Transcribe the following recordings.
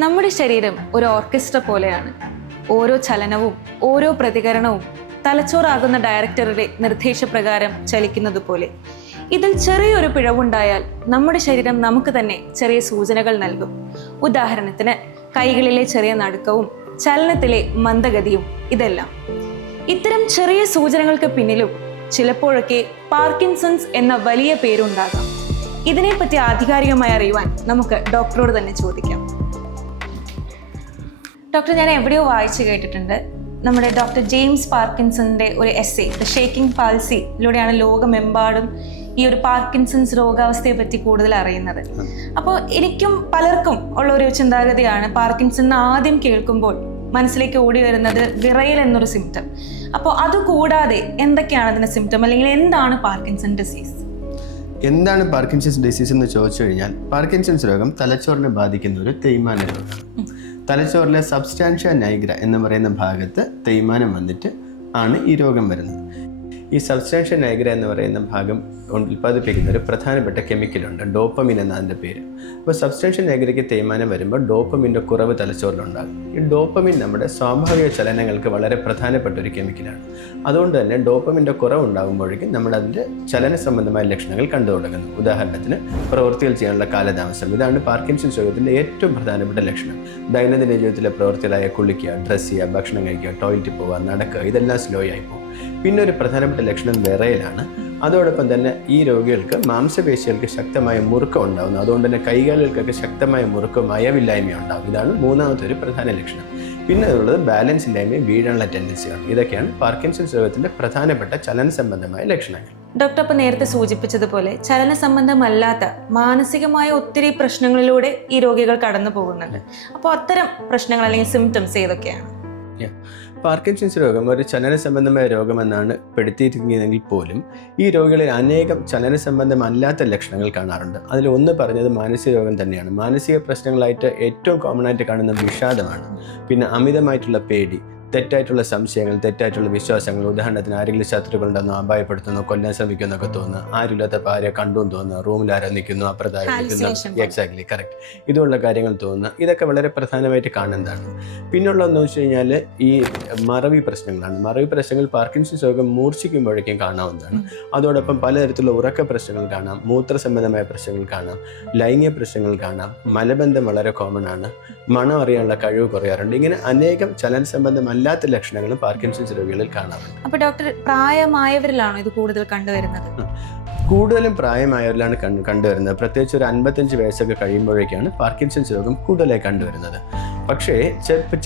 നമ്മുടെ ശരീരം ഒരു ഓർക്കസ്ട്ര പോലെയാണ്. ഓരോ ചലനവും ഓരോ പ്രതികരണവും തലച്ചോറാകുന്ന ഡയറക്ടറുടെ നിർദ്ദേശപ്രകാരം ചലിക്കുന്നത് പോലെ. ഇതിൽ ചെറിയൊരു പിഴവുണ്ടായാൽ നമ്മുടെ ശരീരം നമുക്ക് തന്നെ ചെറിയ സൂചനകൾ നൽകും. ഉദാഹരണത്തിന് കൈകളിലെ ചെറിയ നടുക്കവും ചലനത്തിലെ മന്ദഗതിയും ഇതെല്ലാം. ഇത്തരം ചെറിയ സൂചനകൾക്ക് പിന്നിലും ചിലപ്പോഴൊക്കെ പാർക്കിൻസൺസ് എന്ന വലിയ പേരുണ്ടാകാം. ഇതിനെപ്പറ്റി ആധികാരികമായി അറിയുവാൻ നമുക്ക് ഡോക്ടറോട് തന്നെ ചോദിക്കാം. ഡോക്ടർ ഞാൻ എവിടെയോ വായിച്ചു കേട്ടിട്ടുണ്ട്. നമ്മുടെ ഡോക്ടർ ജെയിംസ് പാർക്കിൻസന്റെ ഒരു എസ് എ ദ ഷേക്കിംഗ് പാൽസിയിലൂടെയാണ് ലോകമെമ്പാടും ഈ ഒരു പാർക്കിൻസൺസ് രോഗാവസ്ഥയെ പറ്റി കൂടുതൽ അറിയുന്നത്. അപ്പോൾ എനിക്കും പലർക്കും ഉള്ള ഒരു ചിന്താഗതിയാണ് പാർക്കിൻസൺ ആദ്യം കേൾക്കുമ്പോൾ മനസ്സിലേക്ക് ഓടി വരുന്നത് വിറയൽ എന്നൊരു സിംറ്റം അപ്പോൾ അത് കൂടാതെ എന്തൊക്കെയാണ് അതിന്റെ സിംറ്റം അല്ലെങ്കിൽ എന്താണ് പാർക്കിൻസൺ ഡിസീസ് എന്താണ് പാർക്കിൻസൺസ് ഡിസീസ് എന്ന് ചോദിച്ചു കഴിഞ്ഞാൽ പാർക്കിൻസൺസ് രോഗം തലച്ചോറിനെ ബാധിക്കുന്ന ഒരു തേയ്മാന രോഗമാണ് തലച്ചോറിലെ സബ്സ്റ്റാൻഷ്യ നൈഗ്ര എന്ന് പറയുന്ന ഭാഗത്ത് തേയ്മാനം വന്നിട്ട് ആണ് ഈ രോഗം വരുന്നത്. ഈ സബ്സ്റ്റാൻഷ്യൽ നൈഗ്ര എന്ന് പറയുന്ന ഭാഗം ഉൽപ്പാദിപ്പിക്കുന്ന ഒരു പ്രധാനപ്പെട്ട കെമിക്കലുണ്ട് ഡോപ്പമിൻ എന്ന അതിന്റെ പേര്. അപ്പോൾ സബ്സ്റ്റാൻഷ്യൽ നൈഗ്രയ്ക്ക് തേയ്മാനം വരുമ്പോൾ ഡോപ്പമിന്റെ കുറവ് തലച്ചോറിലുണ്ടാകും. ഈ ഡോപ്പമിൻ നമ്മുടെ സ്വാഭാവിക ചലനങ്ങൾക്ക് വളരെ പ്രധാനപ്പെട്ട ഒരു കെമിക്കലാണ് അതുകൊണ്ട് തന്നെ ഡോപ്പമിന്റെ കുറവ് ഉണ്ടാകുമ്പോഴേക്കും നമ്മൾ അതിന്റെ ചലന സംബന്ധമായ ലക്ഷണങ്ങൾ കണ്ടു തുടങ്ങുന്നു. ഉദാഹരണത്തിന് പ്രവൃത്തികൾ ചെയ്യാനുള്ള കാലതാമസം. ഇതാണ് പാർക്കിൻസൺസ് രോഗത്തിന്റെ ഏറ്റവും പ്രധാനപ്പെട്ട ലക്ഷണം. ദൈനംദിന ജീവിതത്തിലെ പ്രവൃത്തികളായ കുളിക്കുക ഡ്രസ്സ് ചെയ്യുക ഭക്ഷണം കഴിക്കുക ടോയ്ലറ്റിൽ പോവുക നടക്കുക ഇതെല്ലാം സ്ലോ ആയി പോകും. പിന്നെ ഒരു പ്രധാനപ്പെട്ട ലക്ഷണം വിറയലാണ്. അതോടൊപ്പം തന്നെ ഈ രോഗികൾക്ക് മാംസപേശികൾക്ക് ശക്തമായ മുറുക്കം ഉണ്ടാകുന്നു. അതുകൊണ്ട് തന്നെ കൈകാലുകൾക്കൊക്കെ ശക്തമായ മുറുക്കം അയവില്ലായ്മ ഉണ്ടാകും. ഇതാണ് മൂന്നാമത്തെ ഒരു പ്രധാന ലക്ഷണം. പിന്നെ ഉള്ളത് ബാലൻസ് ഇല്ലായ്മയും വീഴാനുള്ള ടെൻഡൻസിയാണ് ഇതൊക്കെയാണ് പാർക്കിൻസൺസ് രോഗത്തിന്റെ പ്രധാനപ്പെട്ട ചലന സംബന്ധമായ ലക്ഷണങ്ങൾ. ഡോക്ടർ അപ്പം നേരത്തെ സൂചിപ്പിച്ചതുപോലെ ചലന സംബന്ധമല്ലാത്ത മാനസികമായ ഒത്തിരി പ്രശ്നങ്ങളിലൂടെ ഈ രോഗികൾ കടന്നു പോകുന്നുണ്ട് അപ്പോൾ അത്തരം പ്രശ്നങ്ങൾ അല്ലെങ്കിൽ സിംറ്റംസ് ഏതൊക്കെയാണ്? പാർക്കിൻസൺസ് രോഗം ഒരു ചലന സംബന്ധമായ രോഗമെന്നാണ് പെടുത്തിയിരിക്കുന്നതെങ്കിൽ പോലും ഈ രോഗികളിൽ അനേകം ചലന സംബന്ധമല്ലാത്ത ലക്ഷണങ്ങൾ കാണാറുണ്ട്. അതിൽ ഒന്ന് പറഞ്ഞത് മാനസിക രോഗം തന്നെയാണ്. മാനസിക പ്രശ്നങ്ങളായിട്ട് ഏറ്റവും കോമൺ ആയിട്ട് കാണുന്ന വിഷാദമാണ്. പിന്നെ അമിതമായിട്ടുള്ള പേടി തെറ്റായിട്ടുള്ള സംശയങ്ങൾ തെറ്റായിട്ടുള്ള വിശ്വാസങ്ങൾ ഉദാഹരണത്തിന് ആരെങ്കിലും ശത്രുക്കളുണ്ടെന്നോ അപായപ്പെടുത്തുന്നോ കൊല്ലാൻ ശ്രമിക്കുന്നൊക്കെ തോന്നുന്നു. ആരുമില്ലാത്ത ആരെ കണ്ടു തോന്നുന്നു. റൂമിൽ ആരാ നിൽക്കുന്നു നിൽക്കുന്നു. എക്സാക്ട്ലി കറക്റ്റ് ഇതുള്ള കാര്യങ്ങൾ തോന്നുന്നു. ഇതൊക്കെ വളരെ പ്രധാനമായിട്ട് കാണുന്നതാണ്. പിന്നുള്ളതെന്ന് വെച്ച് കഴിഞ്ഞാൽ ഈ മറവി പ്രശ്നങ്ങളാണ്. മറവി പ്രശ്നങ്ങൾ പാർക്കിൻസൺസ് രോഗം മൂർച്ഛിക്കുമ്പോഴേക്കും കാണാവുന്നതാണ്. അതോടൊപ്പം പലതരത്തിലുള്ള ഉറക്ക പ്രശ്നങ്ങൾ കാണാം മൂത്ര സംബന്ധമായ പ്രശ്നങ്ങൾ കാണാം ലൈംഗിക പ്രശ്നങ്ങൾ കാണാം. മലബന്ധം വളരെ കോമൺ ആണ്. മണം അറിയാനുള്ള കഴിവ് കുറയാറുണ്ട്. ഇങ്ങനെ അനേകം ചലന സംബന്ധമല്ലാത്ത ലക്ഷണങ്ങളും പാർക്കിൻസൺസ് രോഗികളിൽ കാണാറുണ്ട്. അപ്പോൾ ഡോക്ടർ പ്രായമായവരിലാണോ ഇത് കൂടുതൽ കണ്ടുവരുന്നത്? കൂടുതലും പ്രായമായവരിലാണ് കണ്ടു കണ്ടുവരുന്നത്. പ്രത്യേകിച്ച് ഒരു അൻപത്തഞ്ച് വയസ്സൊക്കെ കഴിയുമ്പോഴേക്കാണ് പാർക്കിൻസൺസ് രോഗം കൂടുതലായി കണ്ടുവരുന്നത്. പക്ഷേ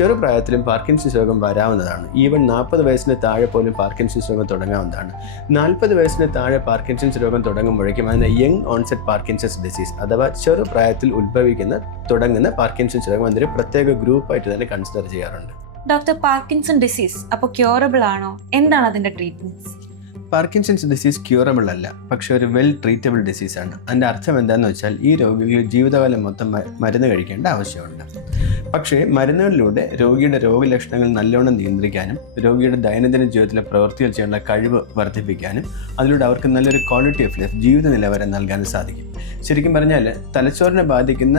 ചെറുപ്രായത്തിലും പാർക്കിൻസൺസ് രോഗം വരാവുന്നതാണ്. ഈവൻ നാൽപ്പത് വയസ്സിന് താഴെ പോലും പാർക്കിൻസൺസ് രോഗം തുടങ്ങാവുന്നതാണ്. നാൽപ്പത് വയസ്സിന് താഴെ പാർക്കിൻസൺസ് രോഗം തുടങ്ങുമ്പോഴേക്കും അതിനെ യങ് ഓൺസെറ്റ് പാർക്കിൻസൺസ് ഡിസീസ് അഥവാ ചെറുപ്രായത്തിൽ ഉത്ഭവിക്കുന്ന തുടങ്ങുന്ന പാർക്കിൻസൺസ് രോഗം എന്നൊരു പ്രത്യേക ഗ്രൂപ്പായിട്ട് തന്നെ കൺസിഡർ ചെയ്യാറുണ്ട്. ഡോക്ടർ പാർക്കിൻസൺ ഡിസീസ് അപ്പോൾ ക്യൂറബിൾ ആണോ? എന്താണ് അതിന്റെ ട്രീറ്റ്മെന്റ്സ് പാർക്കിൻസൺസ് ഡിസീസ് ക്യൂറബിൾ അല്ല പക്ഷെ ഒരു വെൽ ട്രീറ്റബിൾ ഡിസീസാണ് അതിന്റെ അർത്ഥം എന്താണെന്ന് വെച്ചാൽ ഈ രോഗികൾ ജീവിതകാലം മൊത്തം മരുന്ന് കഴിക്കേണ്ട ആവശ്യമുണ്ട്. പക്ഷേ മരുന്നുകളിലൂടെ രോഗിയുടെ രോഗലക്ഷണങ്ങൾ നല്ലോണം നിയന്ത്രിക്കാനും രോഗിയുടെ ദൈനംദിന ജീവിതത്തിലെ പ്രവൃത്തികൾ ചെയ്യാനുള്ള കഴിവ് വർദ്ധിപ്പിക്കാനും അതിലൂടെ അവർക്ക് നല്ലൊരു ക്വാളിറ്റി ഓഫ് ലൈഫ് ജീവിത നിലവാരം നൽകാനും സാധിക്കും. ശരിക്കും പറഞ്ഞാൽ തലച്ചോറിനെ ബാധിക്കുന്ന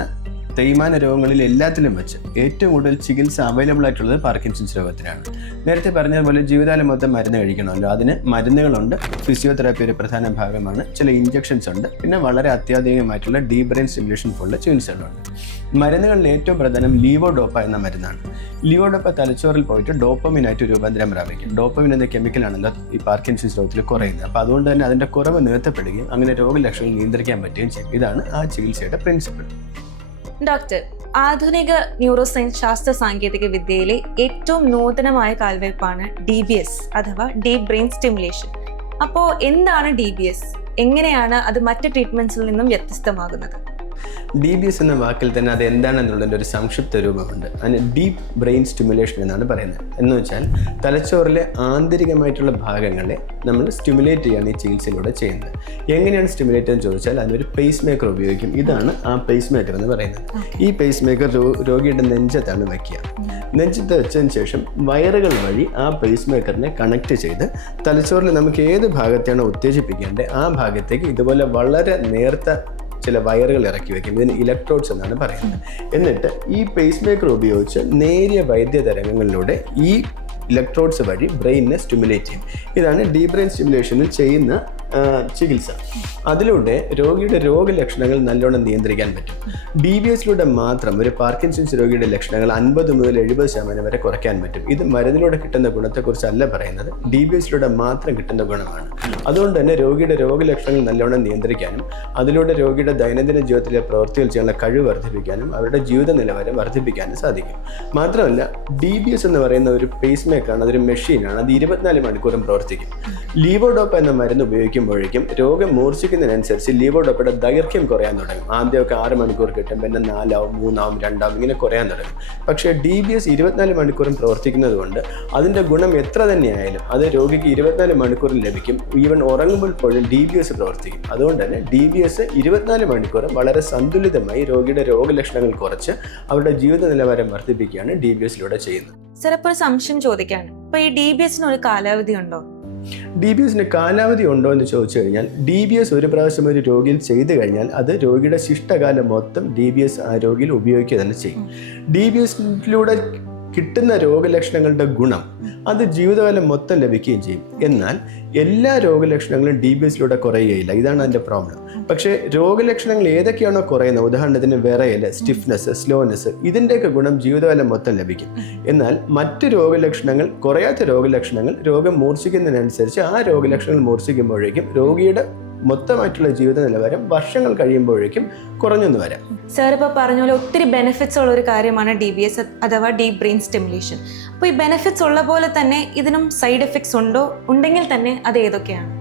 തേയ്മാന രോഗങ്ങളിൽ എല്ലാത്തിലും വെച്ച് ഏറ്റവും കൂടുതൽ ചികിത്സ അവൈലബിൾ ആയിട്ടുള്ളത് പാർക്കിൻസൺസ് രോഗത്തിനാണ്. നേരത്തെ പറഞ്ഞതുപോലെ ജീവിതകാലം മൊത്തം മരുന്ന് കഴിക്കണമല്ലോ. അതിന് മരുന്നുകളുണ്ട്. ഫിസിയോതെറാപ്പി ഒരു പ്രധാന ഭാഗമാണ്. ചില ഇഞ്ചക്ഷൻസ് ഉണ്ട്. പിന്നെ വളരെ അത്യാധുനികമായിട്ടുള്ള ഡീപ് ബ്രെയിൻ സ്റ്റിമുലേഷൻ പോലുള്ള ചികിത്സകളുണ്ട്. മരുന്നുകളിൽ ഏറ്റവും പ്രധാനം ലീവോഡോപ്പ എന്ന മരുന്നാണ്. ലീവോഡോപ്പ തലച്ചോറിൽ പോയിട്ട് ഡോപ്പമിനായിട്ട് രൂപാന്തരം പ്രാപിക്കും. ഡോപ്പമിൻ എന്ന കെമിക്കലാണല്ലോ ഈ പാർക്കിൻസൺസ് രോഗത്തിൽ കുറയുന്നത്. അപ്പോൾ അതുകൊണ്ട് തന്നെ അതിന്റെ കുറവ് നികത്തപ്പെടുകയും അങ്ങനെ രോഗലക്ഷണങ്ങൾ നിയന്ത്രിക്കാൻ പറ്റുകയും ചെയ്യും. ഇതാണ് ആ ചികിത്സയുടെ പ്രിൻസിപ്പിൾ ഡോക്ടർ ആധുനിക ന്യൂറോ സയൻസ് ശാസ്ത്ര സാങ്കേതിക വിദ്യയിലെ ഏറ്റവും നൂതനമായ കാൽവയ്പ്പാണ് ഡി ബി എസ് അഥവാ ഡീപ് ബ്രെയിൻ സ്റ്റിമുലേഷൻ അപ്പോൾ എന്താണ് ഡി ബി എസ് എങ്ങനെയാണ് അത് മറ്റ് ട്രീറ്റ്മെന്റ്സിൽ നിന്നും വ്യത്യസ്തമാകുന്നത്? ഡി ബി എസ് എന്ന വാക്കിൽ തന്നെ അത് എന്താണെന്നുള്ളതിന്റെ ഒരു സംക്ഷിപ്ത രൂപമുണ്ട്. അതിന് ഡീപ്പ് ബ്രെയിൻ സ്റ്റിമുലേഷൻ എന്നാണ് പറയുന്നത്. എന്ന് വെച്ചാൽ തലച്ചോറിലെ ആന്തരികമായിട്ടുള്ള ഭാഗങ്ങളെ നമ്മൾ സ്റ്റിമുലേറ്റ് ചെയ്യാണ് ഈ ചികിത്സയിലൂടെ ചെയ്യുന്നത്. എങ്ങനെയാണ് സ്റ്റിമുലേറ്റ് എന്ന് ചോദിച്ചാൽ അതിനൊരു പേസ് മേക്കർ ഉപയോഗിക്കും. ഇതാണ് ആ പേസ് മേക്കർ എന്ന് പറയുന്നത്. ഈ പേസ് മേക്കർ രോഗിയുടെ നെഞ്ചത്താണ് വയ്ക്കുക. നെഞ്ചത്ത് വെച്ചതിന് ശേഷം വയറുകൾ വഴി ആ പേസ് മേക്കറിനെ കണക്ട് ചെയ്ത് തലച്ചോറിൽ നമുക്ക് ഏത് ഭാഗത്തെയാണ് ഉത്തേജിപ്പിക്കേണ്ടത് ആ ഭാഗത്തേക്ക് ഇതുപോലെ വളരെ നേർത്ത ചില വയറുകൾ ഇറക്കി വയ്ക്കും ഇതിന് ഇലക്ട്രോഡ്സ് എന്നാണ് പറയുന്നത്. എന്നിട്ട് ഈ പേസ് മേക്കർ ഉപയോഗിച്ച് നേരിയ വൈദ്യ തരംഗങ്ങളിലൂടെ ഈ ഇലക്ട്രോഡ്സ് വഴി ബ്രെയിനിനെ സ്റ്റിമുലേറ്റ് ചെയ്യും. ഇതാണ് ഡീപ് ബ്രെയിൻ സ്റ്റിമുലേഷനിൽ ചെയ്യുന്ന ചികിത്സ. അതിലൂടെ രോഗിയുടെ രോഗലക്ഷണങ്ങൾ നല്ലോണം നിയന്ത്രിക്കാൻ പറ്റും. ഡി ബി എസിലൂടെ മാത്രം ഒരു പാർക്കിൻസൺസ് രോഗിയുടെ ലക്ഷണങ്ങൾ അൻപത് മുതൽ എഴുപത് ശതമാനം വരെ കുറയ്ക്കാൻ പറ്റും. ഇത് മരുന്നിലൂടെ കിട്ടുന്ന ഗുണത്തെക്കുറിച്ചല്ല പറയുന്നത്. ഡി ബി എസിലൂടെ മാത്രം കിട്ടുന്ന ഗുണമാണ്. അതുകൊണ്ട് തന്നെ രോഗിയുടെ രോഗലക്ഷണങ്ങൾ നല്ലവണ്ണം നിയന്ത്രിക്കാനും അതിലൂടെ രോഗിയുടെ ദൈനംദിന ജീവിതത്തിലെ പ്രവൃത്തികൾ ചെയ്യാനുള്ള കഴിവ് വർദ്ധിപ്പിക്കാനും അവരുടെ ജീവിത നിലവാരം വർദ്ധിപ്പിക്കാനും സാധിക്കും. മാത്രമല്ല ഡി ബി എസ് എന്ന് പറയുന്ന ഒരു പേസ് മേക്കറാണ് അതൊരു മെഷീനാണ് അത് ഇരുപത്തിനാല് മണിക്കൂറും പ്രവർത്തിക്കും. ലീവോഡോപ്പ എന്ന മരുന്ന് ഉപയോഗിക്കുമ്പോഴേക്കും രോഗം മൂർച്ഛിക്കുന്നതിനനുസരിച്ച് ലീവോഡോപ്പയുടെ ദൈർഘ്യം കുറയാൻ തുടങ്ങും. ആദ്യമൊക്കെ ആറ് മണിക്കൂർ കിട്ടും പിന്നെ നാലാവും മൂന്നാവും രണ്ടാവും ഇങ്ങനെ കുറയാൻ തുടങ്ങും. പക്ഷേ ഡി ബി എസ് ഇരുപത്തിനാല് മണിക്കൂറും പ്രവർത്തിക്കുന്നത് കൊണ്ട് അതിന്റെ ഗുണം എത്ര തന്നെയായാലും അത് രോഗിക്ക് ഇരുപത്തിനാല് മണിക്കൂറിൽ ലഭിക്കും. ഈവൻ ഉറങ്ങുമ്പോൾ പോലും ഡി ബി എസ് പ്രവർത്തിക്കും. അതുകൊണ്ട് തന്നെ ഡി ബി എസ് ഇരുപത്തിനാല് മണിക്കൂറും വളരെ സന്തുലിതമായി രോഗിയുടെ രോഗലക്ഷണങ്ങൾ കുറച്ച് അവരുടെ ജീവിത നിലവാരം വർദ്ധിപ്പിക്കുകയാണ് ഡി ബി എസിലൂടെ ചെയ്യുന്നത്. സർ അപ്പോൾ ഒരു സംശയം ചോദിക്കാണ്. ഇപ്പോൾ ഈ ഡി ബി എസിന് ഒരു കാലാവധി ഉണ്ടോ? ഡി ബി എസിന് കാലാവധി ഉണ്ടോ എന്ന് ചോദിച്ചു കഴിഞ്ഞാൽ ഡി ബി എസ് ഒരു പ്രാവശ്യം ഒരു രോഗിയിൽ ചെയ്തു കഴിഞ്ഞാൽ അത് രോഗിയുടെ ശിഷ്ടകാലം മൊത്തം ഡി ബി എസ് ആ രോഗിയിൽ ഉപയോഗിക്കുക തന്നെ ചെയ്യും. ഡി ബി എസിലൂടെ കിട്ടുന്ന രോഗലക്ഷണങ്ങളുടെ ഗുണം അത് ജീവിതകാലം മൊത്തം ലഭിക്കുകയും ചെയ്യും. എന്നാൽ എല്ലാ രോഗലക്ഷണങ്ങളും ഡി ബി എസിലൂടെ കുറയുകയില്ല. ഇതാണ് അതിന്റെ പ്രോബ്ലം പക്ഷേ രോഗലക്ഷണങ്ങൾ ഏതൊക്കെയാണോ കുറയുന്നത്? ഉദാഹരണത്തിന് വിറയൽ സ്റ്റിഫ്നെസ് സ്ലോനെസ് ഇതിന്റെയൊക്കെ ഗുണം ജീവിതകാലം മൊത്തം ലഭിക്കും. എന്നാൽ മറ്റ് രോഗലക്ഷണങ്ങൾ കുറയാത്ത രോഗലക്ഷണങ്ങൾ രോഗം മൂർച്ഛിക്കുന്നതിനനുസരിച്ച് ആ രോഗലക്ഷണങ്ങൾ മൂർച്ഛിക്കുമ്പോഴേക്കും രോഗിയുടെ മൊത്തമായിട്ടുള്ള ജീവിത നിലവാരം വർഷങ്ങൾ കഴിയുമ്പോഴേക്കും കുറഞ്ഞെന്ന് വരാം. സാർ ഇപ്പോൾ പറഞ്ഞ പോലെ ഒത്തിരി ബെനിഫിറ്റ്സ് ഉള്ള ഒരു കാര്യമാണ് ഡി ബി എസ് അഥവാ ഡീപ് ബ്രെയിൻ സ്റ്റിമുലേഷൻ അപ്പോൾ ഈ ബെനിഫിറ്റ്സ് ഉള്ള പോലെ തന്നെ ഇതിനും സൈഡ് എഫക്ട്സ് ഉണ്ടോ? ഉണ്ടെങ്കിൽ തന്നെ അത് ഏതൊക്കെയാണ്?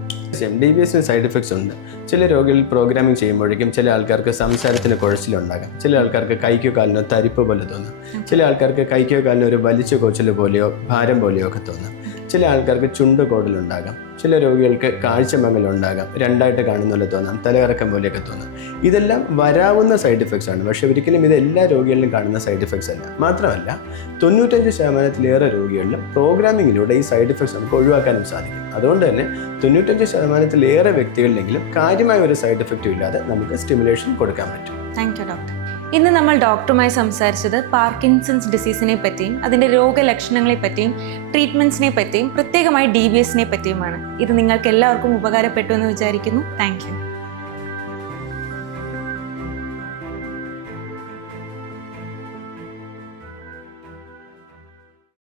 ഡി ബി എസിന് സൈഡ് എഫക്ട്സ് ഉണ്ട്. ചില രോഗികൾ പ്രോഗ്രാമിംഗ് ചെയ്യുമ്പോഴേക്കും ചില ആൾക്കാർക്ക് സംസാരത്തിന് കുഴച്ചിലുണ്ടാകാം ചില ആൾക്കാർക്ക് കൈക്കോ കാലിനോ തരിപ്പ് പോലെ തോന്നാം. ചില ആൾക്കാർക്ക് കൈക്കോ കാലിനോ ഒരു വലിച്ചു കൊച്ചിൽ പോലെയോ ഭാരം പോലെയോ ഒക്കെ തോന്നാം. ചില ആൾക്കാർക്ക് ചുണ്ട് കോടലുണ്ടാകാം ചില രോഗികൾക്ക് കാഴ്ചമങ്ങലുണ്ടാകാം രണ്ടായിട്ട് കാണുന്ന പോലെ തോന്നാം തലകറക്കം പോലെയൊക്കെ തോന്നാം. ഇതെല്ലാം വരാവുന്ന സൈഡ് ഇഫക്ട്സ് ആണ്. പക്ഷേ ഒരിക്കലും ഇത് എല്ലാ രോഗികളിലും കാണുന്ന സൈഡ് ഇഫക്ട്സ് അല്ല. മാത്രമല്ല തൊണ്ണൂറ്റഞ്ച് ശതമാനത്തിലേറെ രോഗികളിലും പ്രോഗ്രാമിങ്ങിലൂടെ ഈ സൈഡ് ഇഫക്ട്സ് നമുക്ക് ഒഴിവാക്കാനും സാധിക്കും. അതുകൊണ്ട് തന്നെ തൊണ്ണൂറ്റഞ്ച് ശതമാനത്തിലേറെ വ്യക്തികളിലെങ്കിലും കാര്യമായ ഒരു സൈഡ് എഫക്റ്റും ഇല്ലാതെ നമുക്ക് സ്റ്റിമുലേഷൻ കൊടുക്കാൻ പറ്റും. താങ്ക് യു ഡോക്ടർ ഇന്ന് നമ്മൾ ഡോക്ടറുമായി സംസാരിച്ചത് പാർക്കിൻസൺസ് ഡിസീസിനെ പറ്റിയും അതിന്റെ രോഗലക്ഷണങ്ങളെ പറ്റിയും ട്രീറ്റ്മെന്റ്സിനെ പറ്റിയും പ്രത്യേകമായി ഡി ബി എസിനെ പറ്റിയുമാണ്. ഇത് നിങ്ങൾക്ക് എല്ലാവർക്കും ഉപകാരപ്പെട്ടു എന്ന് വിചാരിക്കുന്നു. താങ്ക്